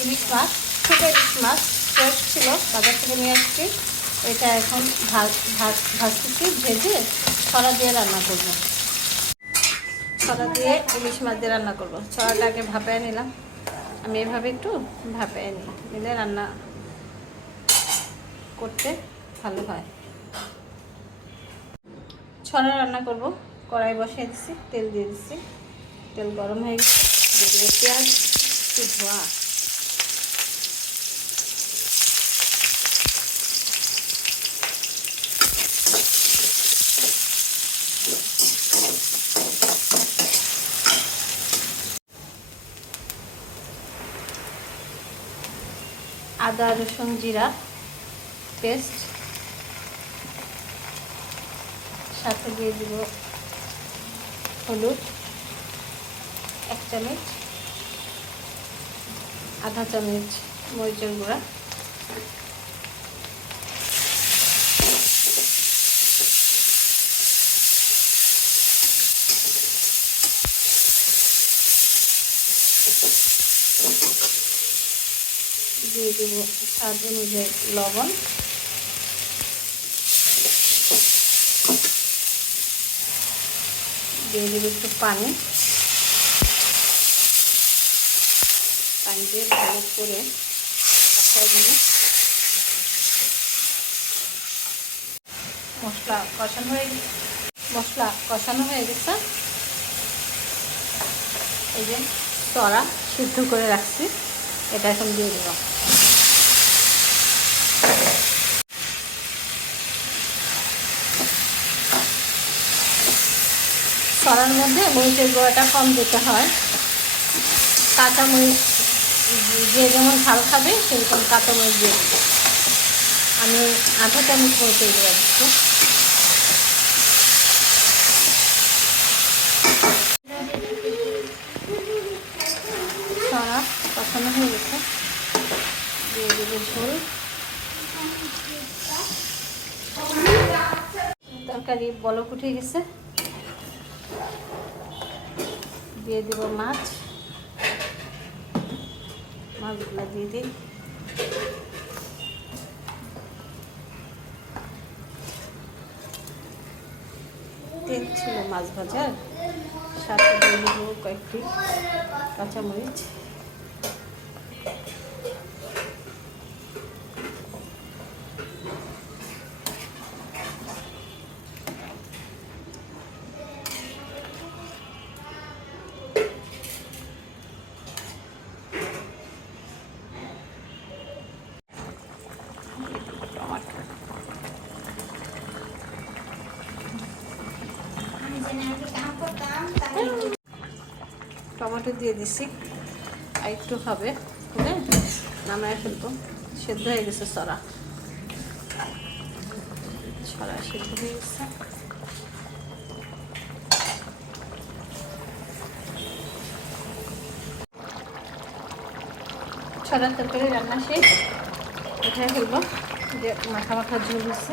ইলিশ মাছ, ছোটো ইলিশ মাছ ফ্রেশ ছিল, বাজার থেকে নিয়ে আসছি। এটা এখন ভাজ- ভাজ- ভাজতেছি, ভেজে ছড়া দিয়ে রান্না করব। ছড়া দিয়ে ইলিশ মাছ দিয়ে রান্না করব। ছড়াটাকে ভাপায় নিলাম। আমি এভাবে একটু ভাপায় নিই, নিলে রান্না করতে ভালো হয়। ছড়া রান্না করব। কড়াই বসিয়ে দিচ্ছি তেল দিয়ে দিচ্ছি তেল গরম হয়ে গেছে। দিয়ে দেবো পেঁয়াজ, একটু ধোয়া। আদা, রসুন, জিরা পেস্ট। সাথে দিয়ে দিব হলুদ, এক চামচ, আধা চামচ মরিচের গুঁড়া। দিয়ে দেব স্বাদ অনুযায়ী লবণ। দিয়ে দেব একটু পানি। পানি দিয়ে ভালো করে মশলা কষানো হয়ে মশলা কষানো হয়ে গেছে। এই যে চড়া সিদ্ধ করে রাখছি। এটা এখন দিয়ে দেবো। সরার মধ্যে মরিচের গুঁড়াটা কম দিতে হয়। কাঁচা মরিচ যে যেমন ঝাল খাবে, সেরকম কাঁচা মরিচ দিয়ে দেবো। আমি আধা চামচ মরিচের গুঁড়া দিচ্ছি। কষানো হয়ে গেছে। দিয়ে দেবো ঝোল। তরকারি বলক উঠে গেছে। দিয়ে দেবো মাছ। মাছগুলো দিয়ে দিই। তেল ছিল মাছ ভাজার, সাথে দিয়ে দেবো কয়েকটি কাঁচামরিচ টমাটো টমেটো দিয়ে দিছি। আর একটু হবে, হলে নামায় ফেলব। সেদ্ধ হয়ে গেছে সরা সরা সেদ্ধ হয়ে গেছে। ছড়ার তরকারি রান্না শেষ। উঠে ফেলব। যে মাখা মাখা ঝোল হচ্ছে।